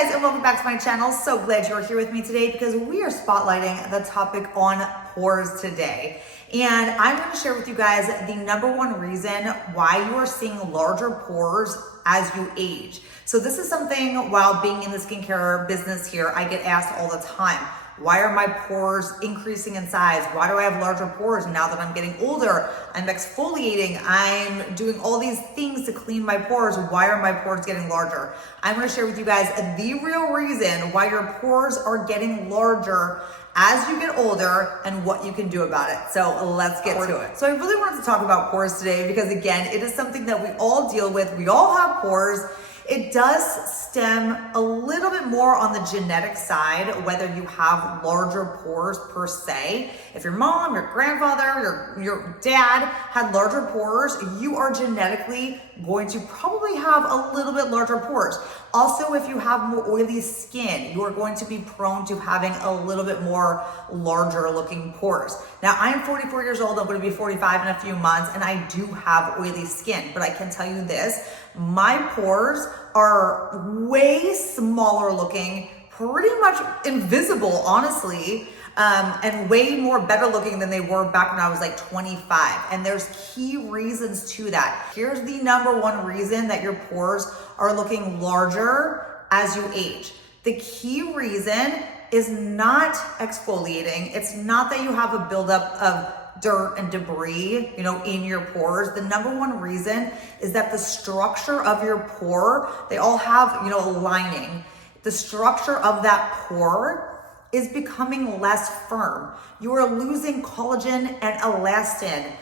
guys, and welcome back to my channel. So glad you're here with me today because we are spotlighting the topic on pores today. And I'm going to share with you guys the number one reason why you are seeing larger pores as you age. So this is something while being in the skincare business here, I get asked all the time. Why are my pores increasing in size? Why do I have larger pores now that I'm getting older? I'm exfoliating, I'm doing all these things to clean my pores. Why are my pores getting larger? I'm gonna share with you guys the real reason why your pores are getting larger as you get older and what you can do about it. So let's get to it. So I really wanted to talk about pores today because again, it is something that we all deal with. We all have pores. It does stem a little bit more on the genetic side, whether you have larger pores per se. If your mom, your grandfather, your dad had larger pores, you are genetically going to probably have a little bit larger pores. Also, if you have more oily skin, you are going to be prone to having a little bit more larger looking pores. Now, I am 44 years old, I'm going to be 45 in a few months, and I do have oily skin, but I can tell you this, my pores are way smaller looking, pretty much invisible, honestly, and way more better looking than they were back when I was like 25. And there's key reasons to that. Here's the number one reason that your pores are looking larger as you age. The key reason is not exfoliating. It's not that you have a buildup of dirt and debris, in your pores. The number one reason is that the structure of your pore, they all have, a lining. The structure of that pore is becoming less firm. You are losing collagen and elastin,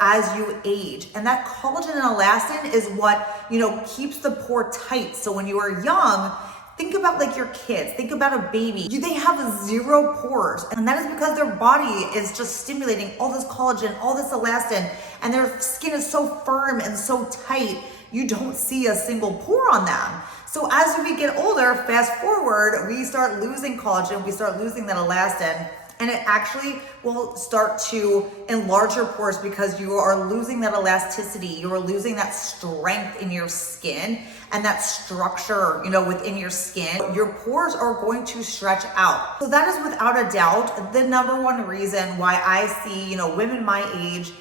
as you age. And that collagen and elastin is what, keeps the pore tight. So when you are young, think about like your kids, think about a baby. They have zero pores. And that is because their body is just stimulating all this collagen, all this elastin, and their skin is so firm and so tight, you don't see a single pore on them. So as we get older, fast forward, we start losing collagen, we start losing that elastin, and it actually will start to enlarge your pores because you are losing that elasticity, you are losing that strength in your skin and that structure, within your skin. Your pores are going to stretch out. So that is without a doubt the number one reason why I see, women my age,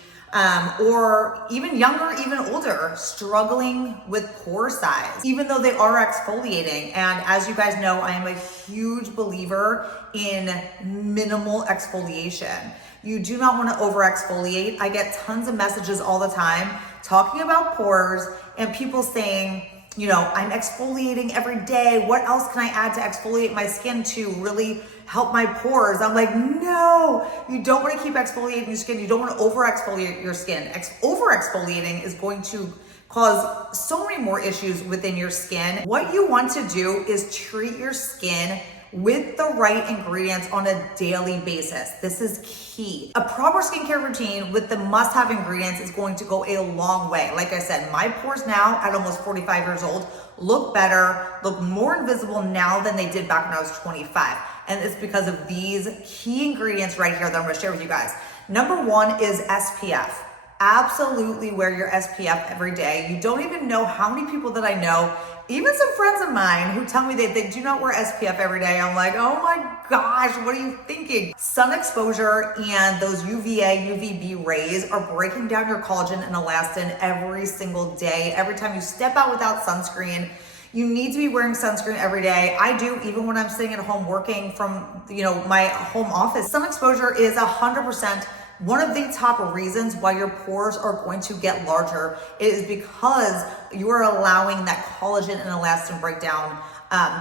or even younger, even older, struggling with pore size, even though they are exfoliating. And as you guys know, I am a huge believer in minimal exfoliation. You do not want to over exfoliate. I get tons of messages all the time talking about pores and people saying, I'm exfoliating every day. What else can I add to exfoliate my skin to really help my pores? I'm like, no, you don't want to keep exfoliating your skin. You don't want to over exfoliate your skin. Over exfoliating is going to cause so many more issues within your skin. What you want to do is treat your skin with the right ingredients on a daily basis. This is key. A proper skincare routine with the must-have ingredients is going to go a long way. Like I said, my pores now at almost 45 years old look better, look more invisible now than they did back when I was 25. And it's because of these key ingredients right here that I'm gonna share with you guys. Number one is SPF. Absolutely wear your SPF every day. You don't even know how many people that I know, even some friends of mine who tell me they do not wear SPF every day. I'm like, oh my gosh, what are you thinking? Sun exposure and those UVA, UVB rays are breaking down your collagen and elastin every single day. Every time you step out without sunscreen, you need to be wearing sunscreen every day. I do, even when I'm sitting at home working from, my home office. Sun exposure is 100% one of the top reasons why your pores are going to get larger. It is because you are allowing that collagen and elastin breakdown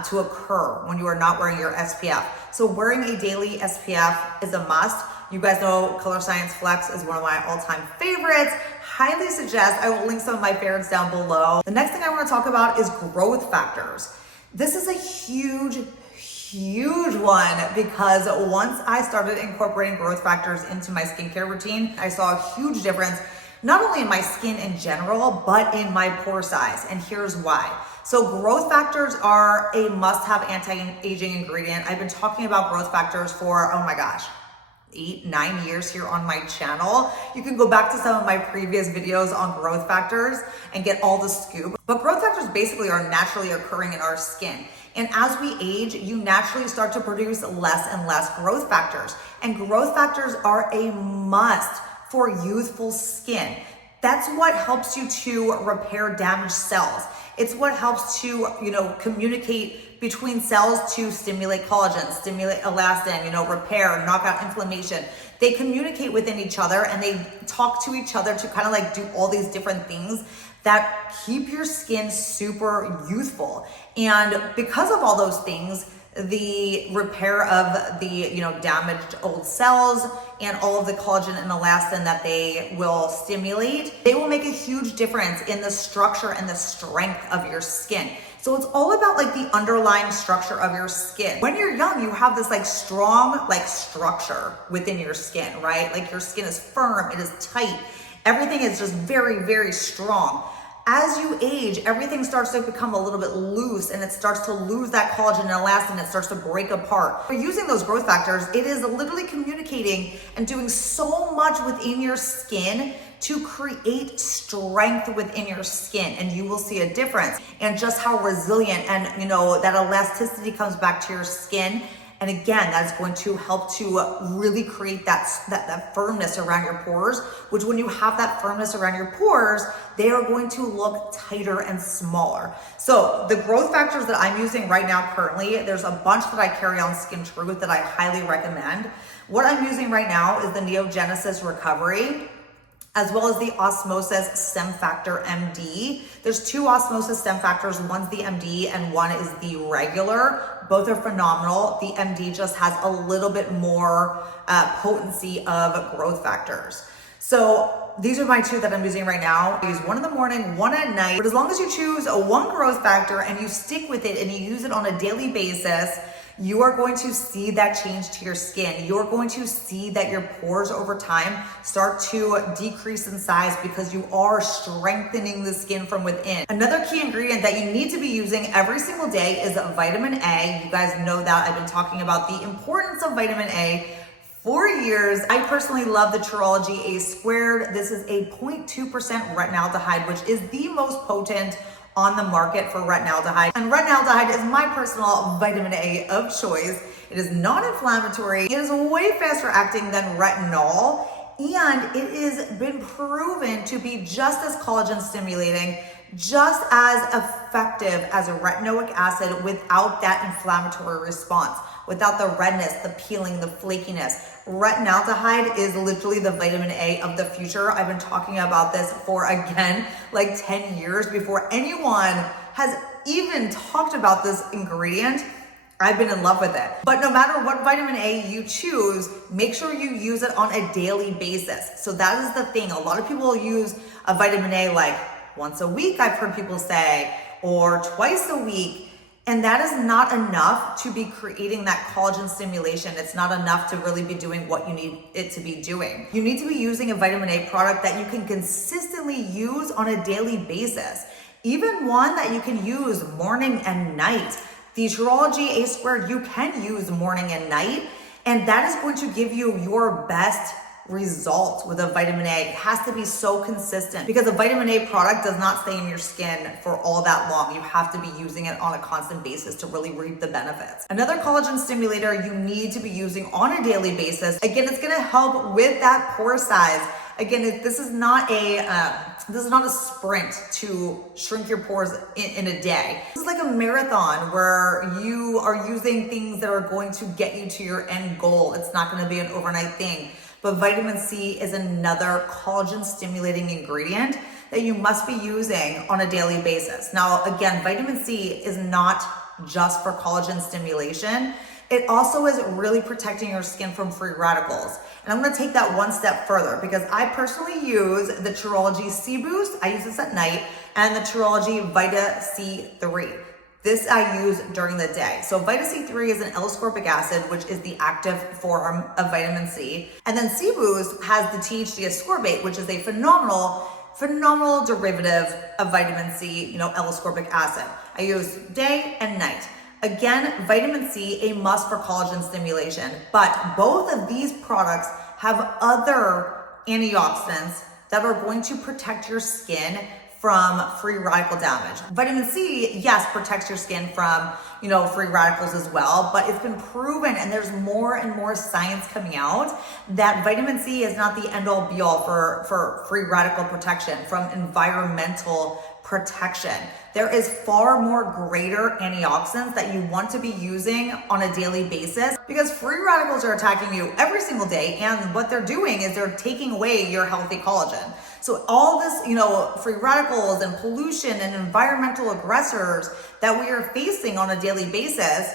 to occur when you are not wearing your SPF. So wearing a daily SPF is a must. You guys know Colorescience Flex is one of my all-time favorites. Highly suggest, I will link some of my favorites down below. The next thing I want to talk about is growth factors. This is a huge one because once I started incorporating growth factors into my skincare routine, I saw a huge difference, not only in my skin in general, but in my pore size. And here's why. So growth factors are a must-have anti-aging ingredient. I've been talking about growth factors for, oh my gosh, 8-9 years here on my channel. You can go back to some of my previous videos on growth factors and get all the scoop. But growth factors basically are naturally occurring in our skin. And as we age, you naturally start to produce less and less growth factors. And growth factors are a must for youthful skin. That's what helps you to repair damaged cells. It's what helps to, communicate between cells to stimulate collagen, stimulate elastin, repair, knock out inflammation. They communicate within each other and they talk to each other to kind of like do all these different things that keep your skin super youthful. And because of all those things, the repair of the damaged old cells and all of the collagen and elastin that they will stimulate, they will make a huge difference in the structure and the strength of your skin. So it's all about like the underlying structure of your skin. When you're young, you have this like strong like structure within your skin, right? Like your skin is firm, it is tight. Everything is just very, very strong. As you age, everything starts to become a little bit loose and it starts to lose that collagen and elastin, it starts to break apart. For using those growth factors, it is literally communicating and doing so much within your skin to create strength within your skin, and you will see a difference and just how resilient and that elasticity comes back to your skin. And again, that's going to help to really create that firmness around your pores, which when you have that firmness around your pores, they are going to look tighter and smaller. So the growth factors that I'm using right now currently, there's a bunch that I carry on Skin Truth that I highly recommend. What I'm using right now is the Neogenesis Recovery, as well as the Osmosis Stemfactor MD. There's 2 Osmosis Stemfactors, one's the MD and one is the regular. Both are phenomenal. The MD just has a little bit more potency of growth factors. So these are my 2 that I'm using right now. I use one in the morning, one at night. But as long as you choose one growth factor and you stick with it and you use it on a daily basis, you are going to see that change to your skin. You're going to see that your pores over time start to decrease in size because you are strengthening the skin from within. Another key ingredient that you need to be using every single day is vitamin A. You guys know that I've been talking about the importance of vitamin A for years. I personally love the TRUology A2. This is a 0.2% retinaldehyde, which is the most potent on the market for retinaldehyde. And retinaldehyde is my personal vitamin A of choice. It is non-inflammatory. It is way faster acting than retinol. And it has been proven to be just as collagen stimulating, just as effective as a retinoic acid without that inflammatory response, without the redness, the peeling, the flakiness. Retinaldehyde is literally the vitamin A of the future. I've been talking about this for, again, like 10 years before anyone has even talked about this ingredient. I've been in love with it. But no matter what vitamin A you choose, make sure you use it on a daily basis. So that is the thing. A lot of people use a vitamin A like once a week, I've heard people say, or twice a week. And that is not enough to be creating that collagen stimulation. It's not enough to really be doing what you need it to be doing. You need to be using a vitamin A product that you can consistently use on a daily basis. Even one that you can use morning and night. The TRUology A2 you can use morning and night, and that is going to give you your best result with a vitamin A. It has to be so consistent because a vitamin A product does not stay in your skin for all that long. You have to be using it on a constant basis to really reap the benefits. Another collagen stimulator you need to be using on a daily basis. Again, it's going to help with that pore size. Again, this is not a sprint to shrink your pores in a day. This is like a marathon where you are using things that are going to get you to your end goal. It's not going to be an overnight thing. But vitamin C is another collagen stimulating ingredient that you must be using on a daily basis. Now, again, vitamin C is not just for collagen stimulation. It also is really protecting your skin from free radicals. And I'm gonna take that one step further because I personally use the TRUology C-Boost. I use this at night, and the TRUology Vita C3. This I use during the day. So Vita C3 is an L-ascorbic acid, which is the active form of vitamin C. And then C-Boost has the THD Ascorbate, which is a phenomenal derivative of vitamin C, L-ascorbic acid. I use day and night. Again, vitamin C, a must for collagen stimulation, but both of these products have other antioxidants that are going to protect your skin from free radical damage. Vitamin C, yes, protects your skin from, free radicals as well, but it's been proven, and there's more and more science coming out, that vitamin C is not the end all be all for free radical protection from environmental protection. There is far more greater antioxidants that you want to be using on a daily basis, because free radicals are attacking you every single day, and what they're doing is they're taking away your healthy collagen. So all this, free radicals and pollution and environmental aggressors that we are facing on a daily basis,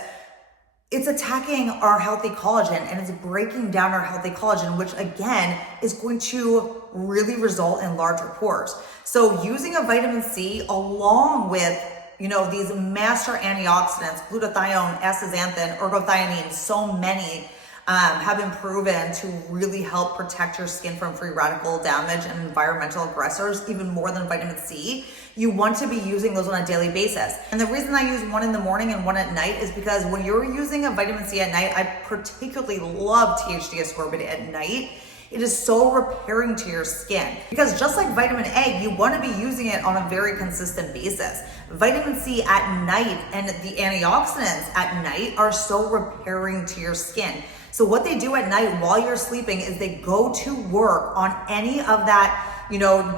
it's attacking our healthy collagen, and it's breaking down our healthy collagen, which again is going to really result in larger pores. So using a vitamin C along with, these master antioxidants, glutathione, astaxanthin, ergothioneine, so many have been proven to really help protect your skin from free radical damage and environmental aggressors, even more than vitamin C. You want to be using those on a daily basis. And the reason I use one in the morning and one at night is because when you're using a vitamin C at night, I particularly love THD Ascorbate at night. It is so repairing to your skin, because just like vitamin A, you want to be using it on a very consistent basis. Vitamin C at night and the antioxidants at night are so repairing to your skin. So what they do at night while you're sleeping is they go to work on any of that,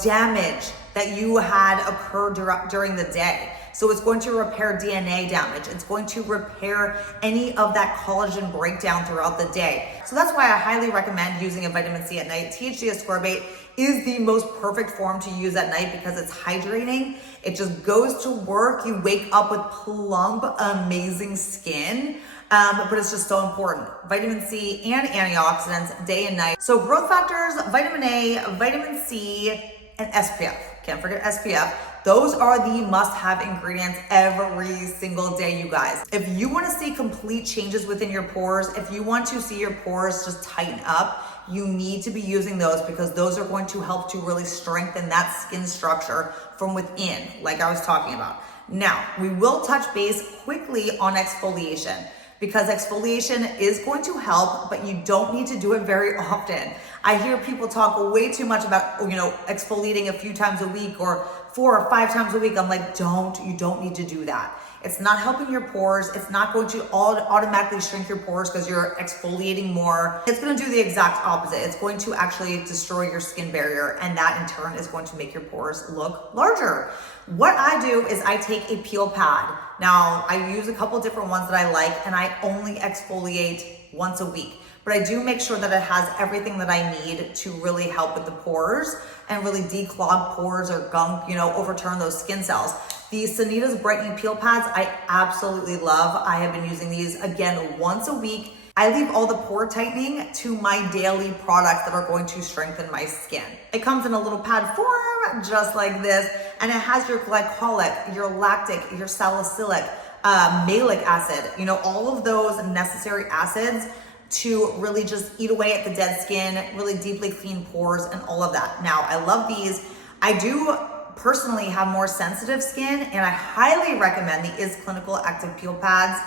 damage that you had occur during the day. So it's going to repair DNA damage. It's going to repair any of that collagen breakdown throughout the day. So that's why I highly recommend using a vitamin C at night. THD Ascorbate is the most perfect form to use at night because it's hydrating. It just goes to work. You wake up with plump, amazing skin. But it's just so important. Vitamin C and antioxidants day and night. So growth factors, vitamin A, vitamin C, and SPF. Can't forget SPF. Those are the must-have ingredients every single day, you guys. If you want to see complete changes within your pores, if you want to see your pores just tighten up, you need to be using those, because those are going to help to really strengthen that skin structure from within, like I was talking about. Now, we will touch base quickly on exfoliation, because exfoliation is going to help, but you don't need to do it very often. I hear people talk way too much about, exfoliating a few times a week or 4 or 5 times a week. I'm like, you don't need to do that. It's not helping your pores. It's not going to automatically shrink your pores because you're exfoliating more. It's going to do the exact opposite. It's going to actually destroy your skin barrier, and that in turn is going to make your pores look larger. What I do is I take a peel pad. Now, I use a couple different ones that I like, and I only exfoliate once a week. But I do make sure that it has everything that I need to really help with the pores and really declog pores or gunk, overturn those skin cells. The Sanitas Brightening Peel Pads, I absolutely love. I have been using these, again, once a week. I leave all the pore tightening to my daily products that are going to strengthen my skin. It comes in a little pad form, just like this, and it has your glycolic, your lactic, your salicylic, malic acid, all of those necessary acids to really just eat away at the dead skin, really deeply clean pores and all of that. Now, I love these. I do personally have more sensitive skin, and I highly recommend the Is Clinical Active Peel Pads.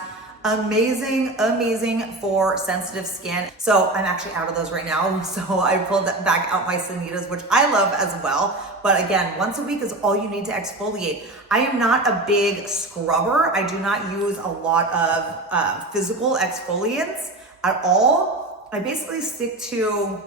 Amazing for sensitive skin. So I'm actually out of those right now. So I pulled back out my Sanitas, which I love as well. But again, once a week is all you need to exfoliate. I am not a big scrubber. I do not use a lot of physical exfoliants at all. I basically stick to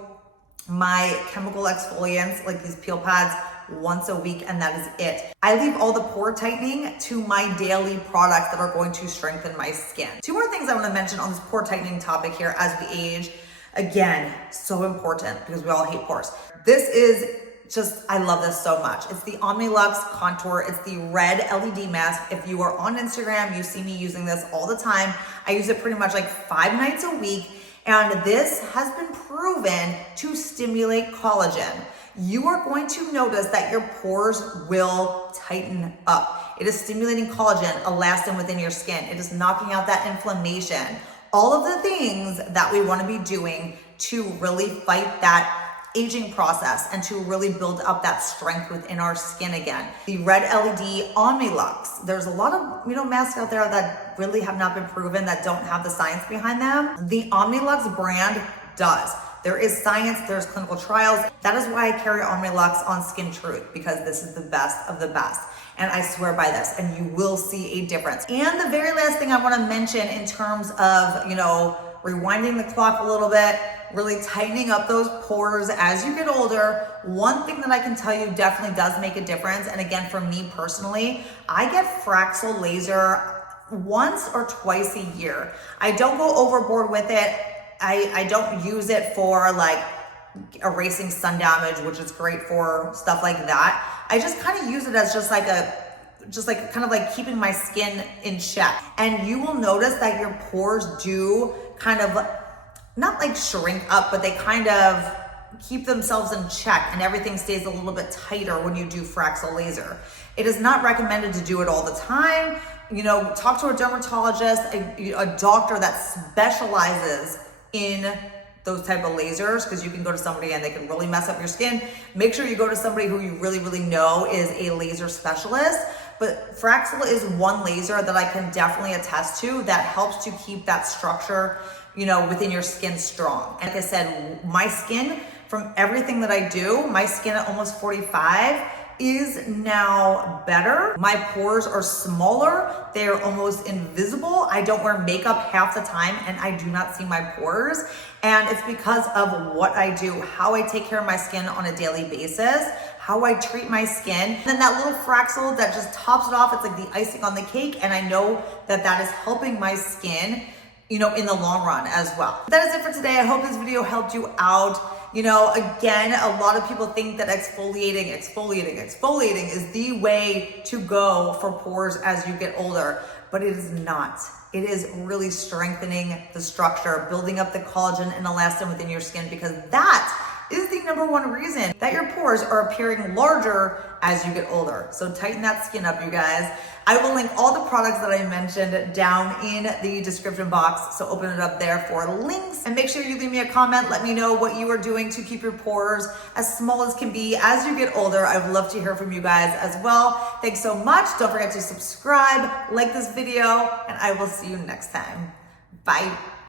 my chemical exfoliants, like these peel pads, once a week, and that is it. I leave all the pore tightening to my daily products that are going to strengthen my skin. 2 more things I want to mention on this pore tightening topic here as we age. Again, so important because we all hate pores. This is just, I love this so much. It's the Omnilux Contour. It's the red LED mask. If you are on Instagram, you see me using this all the time. I use it pretty much like 5 nights a week. And this has been proven to stimulate collagen. You are going to notice that your pores will tighten up. It is stimulating collagen, elastin within your skin. It is knocking out that inflammation. All of the things that we want to be doing to really fight that aging process and to really build up that strength within our skin again. The red LED Omnilux. There's a lot of masks out there that really have not been proven, that don't have the science behind them. The Omnilux brand does. There is science, there's clinical trials. That is why I carry Omnilux on Skin Truth, because this is the best of the best. And I swear by this, and you will see a difference. And the very last thing I wanna mention in terms of, rewinding the clock a little bit, really tightening up those pores as you get older, one thing that I can tell you definitely does make a difference, and again, for me personally, I get Fraxel Laser once or twice a year. I don't go overboard with it. I don't use it for like erasing sun damage, which is great for stuff like that. I just kind of use it as just like kind of like keeping my skin in check. And you will notice that your pores do kind of not like shrink up, but they kind of keep themselves in check, and everything stays a little bit tighter when you do Fraxel Laser. It is not recommended to do it all the time. Talk to a dermatologist, a doctor that specializes in those type of lasers, because you can go to somebody and they can really mess up your skin. Make sure you go to somebody who you really, really know is a laser specialist. But Fraxel is one laser that I can definitely attest to that helps to keep that structure, within your skin strong. And like I said, my skin, from everything that I do, my skin at almost 45 is now better. My pores are smaller. They are almost invisible. I don't wear makeup half the time and I do not see my pores. And it's because of what I do, how I take care of my skin on a daily basis, how I treat my skin. And then that little Fraxel that just tops it off, it's like the icing on the cake. And I know that that is helping my skin, in the long run as well. That is it for today. I hope this video helped you out. Again, a lot of people think that exfoliating is the way to go for pores as you get older, but it is not. It is really strengthening the structure, building up the collagen and elastin within your skin, because that is the number one reason that your pores are appearing larger as you get older. So tighten that skin up, you guys. I will link all the products that I mentioned down in the description box, so open it up there for links. And make sure you leave me a comment. Let me know what you are doing to keep your pores as small as can be as you get older. I would love to hear from you guys as well. Thanks so much. Don't forget to subscribe, like this video, and I will see you next time. Bye.